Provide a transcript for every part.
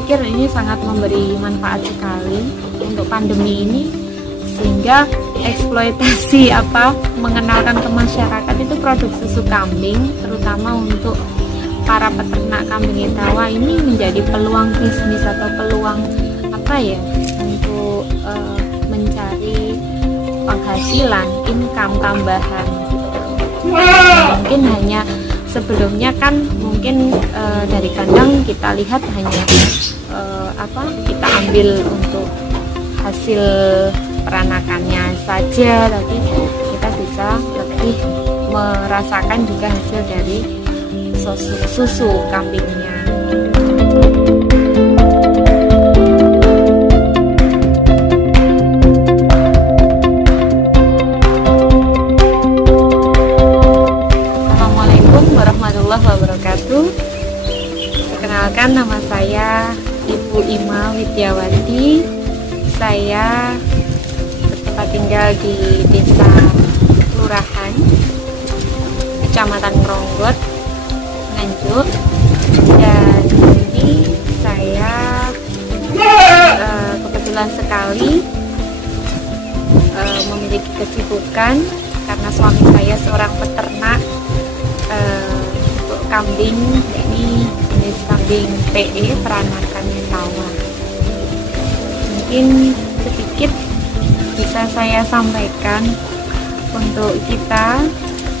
pikir ini sangat memberi manfaat sekali untuk pandemi ini, sehingga eksploitasi mengenalkan ke masyarakat itu produk susu kambing, terutama untuk para peternak kambing etawa ini menjadi peluang bisnis atau peluang untuk mencari penghasilan, income tambahan. Mungkin hanya sebelumnya kan mungkin dari kandang kita lihat hanya kita ambil untuk hasil peranakannya saja, tapi kita bisa lebih merasakan juga hasil dari susu kambingnya. Assalamualaikum warahmatullahi wabarakatuh. Perkenalkan, nama saya Ibu Ima Widyawati. Saya bertempat tinggal di Desa Kelurahan, Kecamatan Ngronggot, Nganjuk, dan ini saya kebetulan sekali memiliki kesibukan karena suami saya seorang peternak untuk kambing, yakni jenis kambing PE, peranakan etawa. Mungkin sedikit bisa saya sampaikan untuk kita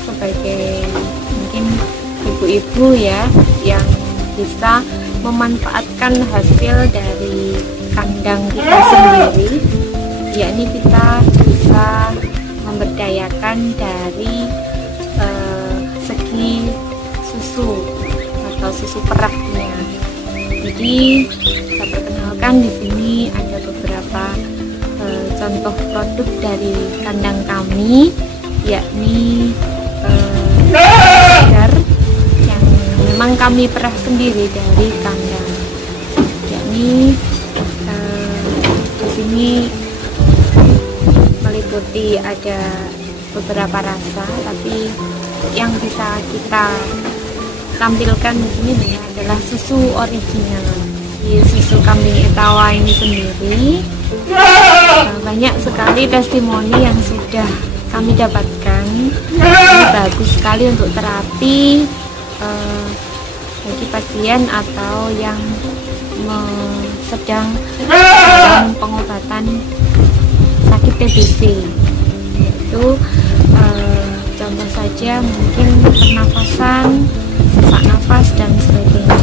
sebagai mungkin ibu-ibu ya, yang bisa memanfaatkan hasil dari kandang kita sendiri, yakni kita bisa memberdayakan dari segi susu atau susu perahnya. Jadi saya perkenalkan di sini ada beberapa contoh produk dari kandang kami, yakni segar yang memang kami perah sendiri dari kandang. Yakni di sini meliputi ada beberapa rasa, tapi yang bisa kita tampilkan di sini adalah susu original. Di susu kambing etawa ini sendiri banyak sekali testimoni yang sudah kami dapatkan. Ini bagus sekali untuk terapi bagi pasien atau yang sedang dalam pengobatan sakit TBC. Yaitu contoh saja mungkin pernafasan, sesak nafas dan sebagainya.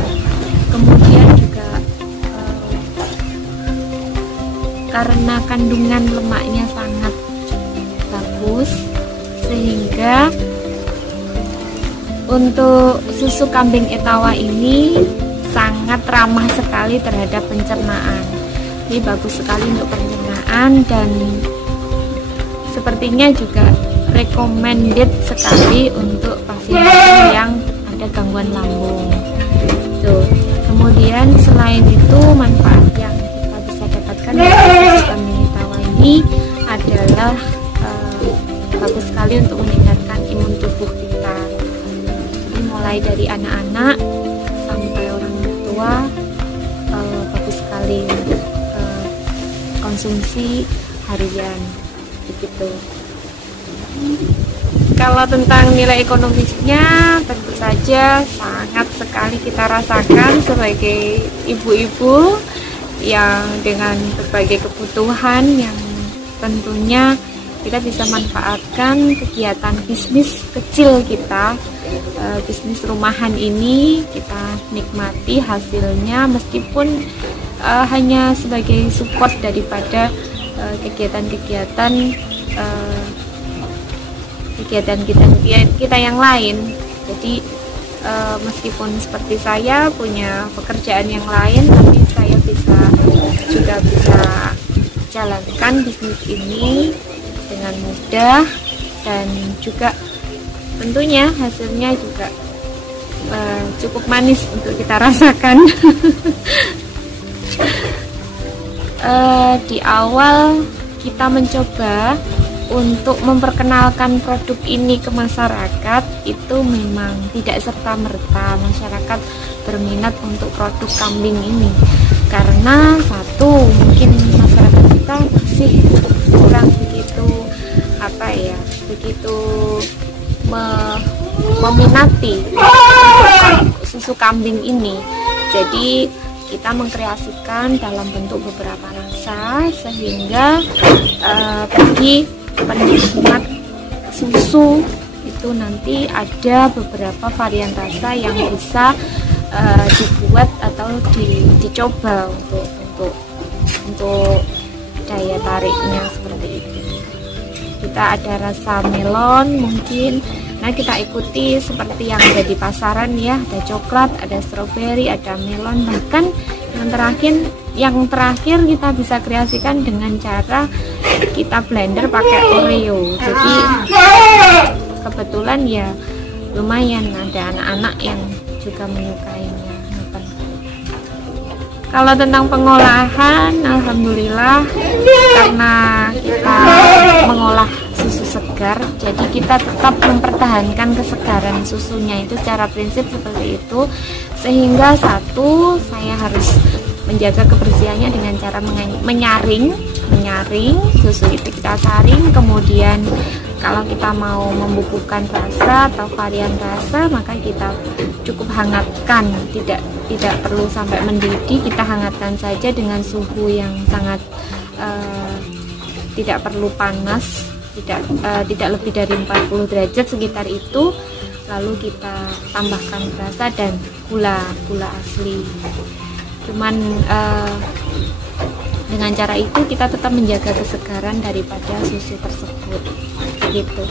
Kemudian juga karena kandungan lemaknya sangat bagus, sehingga untuk susu kambing etawa ini sangat ramah sekali terhadap pencernaan. Ini bagus sekali untuk pencernaan dan sepertinya juga recommended sekali untuk pasien yang ada gangguan lambung. Tuh. Kemudian selain itu, manfaat yang kita bisa dapatkan dari susu kambing etawa ini adalah bagus sekali untuk meningkatkan imun tubuh kita. Jadi mulai dari anak-anak sampai orang tua bagus sekali untuk konsumsi harian begitu. Kalau tentang nilai ekonomisnya, tentu saja sangat sekali kita rasakan sebagai ibu-ibu yang dengan berbagai kebutuhan yang tentunya kita bisa manfaatkan kegiatan bisnis kecil kita, bisnis rumahan ini kita nikmati hasilnya, meskipun hanya sebagai support daripada kegiatan kita yang lain. Jadi meskipun seperti saya punya pekerjaan yang lain, tapi saya juga bisa jalankan bisnis ini dengan mudah, dan juga tentunya hasilnya juga cukup manis untuk kita rasakan. Di awal kita mencoba untuk memperkenalkan produk ini ke masyarakat, itu memang tidak serta-merta masyarakat berminat untuk produk kambing ini. Karena satu, mungkin masyarakat kita masih kurang begitu meminati susu kambing ini. Jadi kita mengkreasikan dalam bentuk beberapa rasa, sehingga bagi penikmat susu itu nanti ada beberapa varian rasa yang bisa dibuat atau dicoba untuk daya tariknya seperti itu. Kita ada rasa melon mungkin. Nah, kita ikuti seperti yang ada di pasaran ya, ada coklat, ada stroberi, ada melon, bahkan yang terakhir kita bisa kreasikan dengan cara kita blender pakai Oreo. Jadi kebetulan ya lumayan ada anak-anak yang juga menyukainya. Kalau tentang pengolahan, alhamdulillah karena kita mengolah susu segar, jadi kita tetap mempertahankan kesegaran susunya itu secara prinsip seperti itu. Sehingga satu, saya harus menjaga kebersihannya dengan cara menyaring susu itu, kita saring. Kemudian kalau kita mau membubuhkan rasa atau varian rasa, maka kita cukup hangatkan, tidak perlu sampai mendidih, kita hangatkan saja dengan suhu yang sangat tidak perlu panas, tidak lebih dari 40 derajat sekitar itu. Lalu kita tambahkan rasa dan gula asli. Cuman dengan cara itu kita tetap menjaga kesegaran daripada susu tersebut gitu.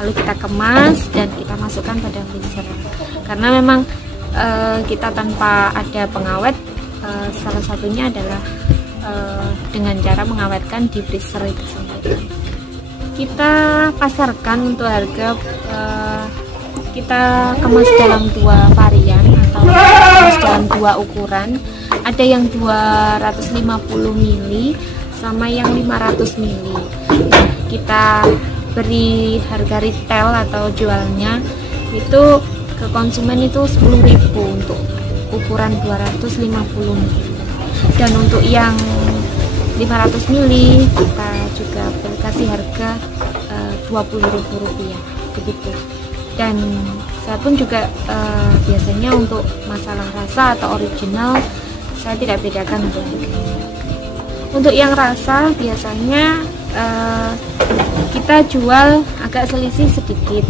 Lalu kita kemas dan kita masukkan pada freezer. Karena memang kita tanpa ada pengawet, salah satunya adalah dengan cara mengawetkan di freezer itu sendiri. Kita pasarkan untuk harga, kita kemas dalam 2 varian atau kemas dalam 2 ukuran. Ada yang 250 ml sama yang 500 ml. Kita beri harga retail atau jualnya itu ke konsumen itu 10.000 untuk ukuran 250 ml. Dan untuk yang 500 ml kita juga kasih harga Rp20.000 begitu. Dan saya pun juga biasanya untuk masalah rasa atau original saya tidak bedakan untuk harganya. Untuk yang rasa biasanya kita jual agak selisih sedikit.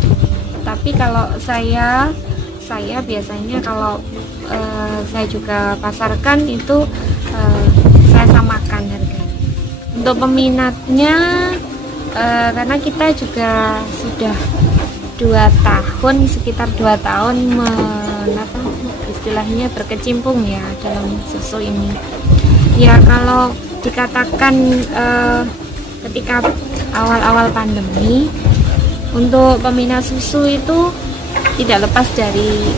Tapi kalau saya biasanya kalau saya juga pasarkan itu saya samakan harganya. Untuk peminatnya karena kita juga sudah 2 tahun, sekitar 2 tahun istilahnya berkecimpung ya dalam susu ini. Ya kalau dikatakan ketika awal-awal pandemi, untuk peminat susu itu tidak lepas dari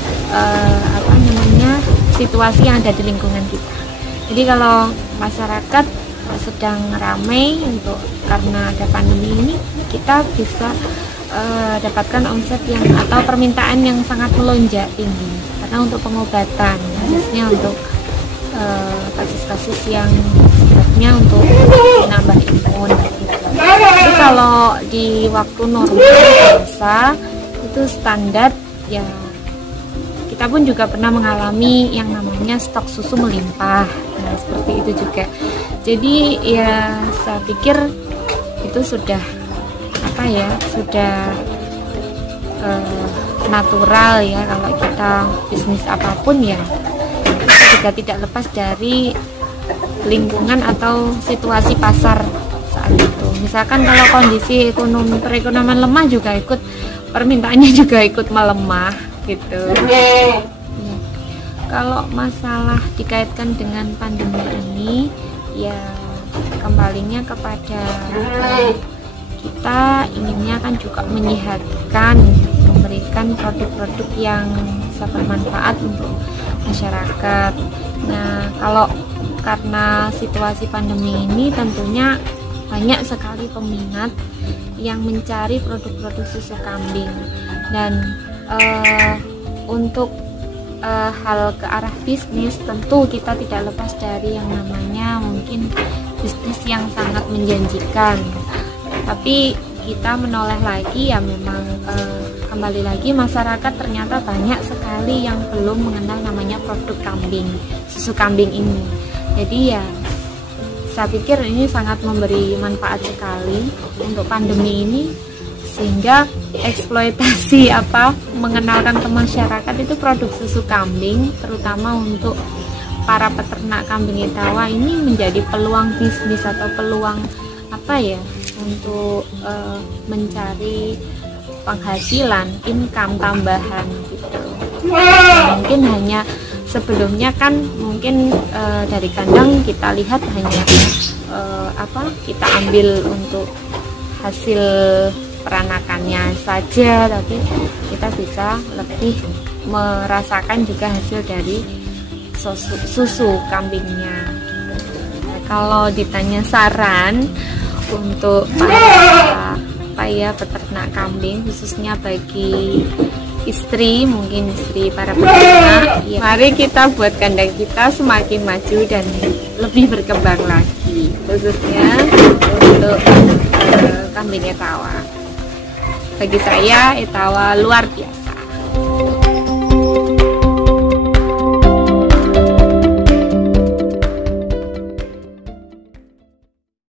situasi yang ada di lingkungan kita. Jadi kalau masyarakat sedang ramai karena ada pandemi ini, kita bisa dapatkan omset atau permintaan yang sangat melonjak tinggi. Karena untuk pengobatan, khususnya untuk kasus-kasus yang sifatnya untuk menambah imun. Jadi kalau di waktu normal biasa itu standar ya, kita pun juga pernah mengalami yang namanya stok susu melimpah. Nah, seperti itu juga. Jadi ya saya pikir itu sudah natural ya, kalau kita bisnis apapun ya itu juga tidak lepas dari lingkungan atau situasi pasar saat itu. Misalkan kalau kondisi perekonomian lemah juga permintaannya juga ikut melemah gitu. Ya. Kalau masalah dikaitkan dengan pandemi ini ya kembalinya kepada kita inginnya kan juga menyehatkan, memberikan produk-produk yang bisa bermanfaat untuk masyarakat. Nah, karena situasi pandemi ini tentunya banyak sekali peminat yang mencari produk-produk susu kambing, dan untuk hal ke arah bisnis, tentu kita tidak lepas dari yang namanya mungkin bisnis yang sangat menjanjikan, tapi kita menoleh lagi ya memang kembali lagi masyarakat ternyata banyak sekali yang belum mengenal namanya produk kambing, susu kambing ini. Jadi ya saya pikir ini sangat memberi manfaat sekali untuk pandemi ini, sehingga eksploitasi mengenalkan ke masyarakat itu produk susu kambing, terutama untuk para peternak kambing Etawa ini menjadi peluang bisnis atau peluang untuk mencari penghasilan, income tambahan gitu. Mungkin hanya sebelumnya kan mungkin dari kandang kita lihat hanya kita ambil untuk hasil peranakannya saja, tapi kita bisa lebih merasakan juga hasil dari susu kambingnya. Nah, kalau ditanya saran untuk para peternak kambing, khususnya bagi istri, mungkin istri para peternak, ya, mari kita buat kandang kita semakin maju dan lebih berkembang lagi, khususnya untuk kambing Etawa. Bagi saya Etawa luar biasa.